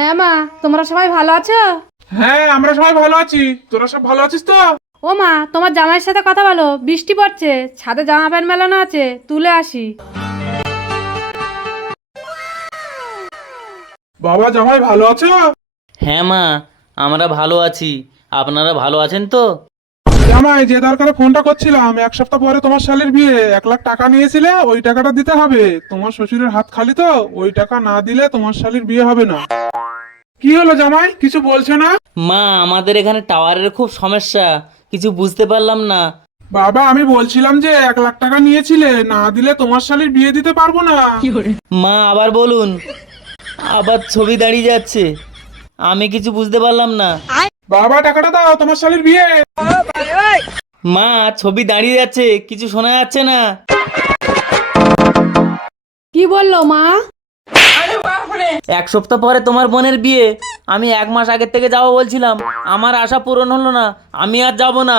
হ্যাঁ মা, তোমরা সবাই ভালো আছো? হ্যাঁ, আমরা সবাই ভালো আছি। তোরা সব ভালো আছিস তো? ও মা, তোমার জামাইয়ের সাথে কথা বলো, বৃষ্টি পড়ছে, ছাদে জামা প্যান্ট মেলানো আছে, তুলে আসি। বাবা জামাই ভালো আছো? হ্যাঁ মা, আমরা ভালো আছি। আপনারা ভালো আছেন তো? জামাই, যে দরকারে ফোনটা করছিলাম, 1 সপ্তাহ পরে তোমার শালীর বিয়ে। 1 লাখ টাকা নিয়েছিলে, ওই টাকাটা দিতে হবে। তোমার শ্বশুরের হাত খালি তো, ওই টাকা না দিলে তোমার শালীর বিয়ে হবে না। কি হলো জামাই, কিছু বলছো না? মা, আমাদের এখানে টাওয়ারের খুব সমস্যা, কিছু বুঝতে পারলাম না। বাবা, আমি বলছিলাম যে 1 লাখ টাকা নিয়েছিলে, না দিলে তোমার শালীর বিয়ে দিতে পারবো না। মা আবার বলুন, আবার ছবি দাঁড়িয়ে যাচ্ছে, আমি কিছু বুঝতে পারলাম না। বাবা টাকাটা দাও, তোমার শালীর বিয়ে। মা, ছবি দাঁড়িয়ে যাচ্ছে, কিছু শোনা যাচ্ছে না। কি বললো মা? 1 সপ্তাহ পরে তোমার বোনের বিয়ে। আমি 1 মাস আগের থেকে যাবো বলছিলাম, আমার আশা পূরণ হলো না, আমি আর যাব না।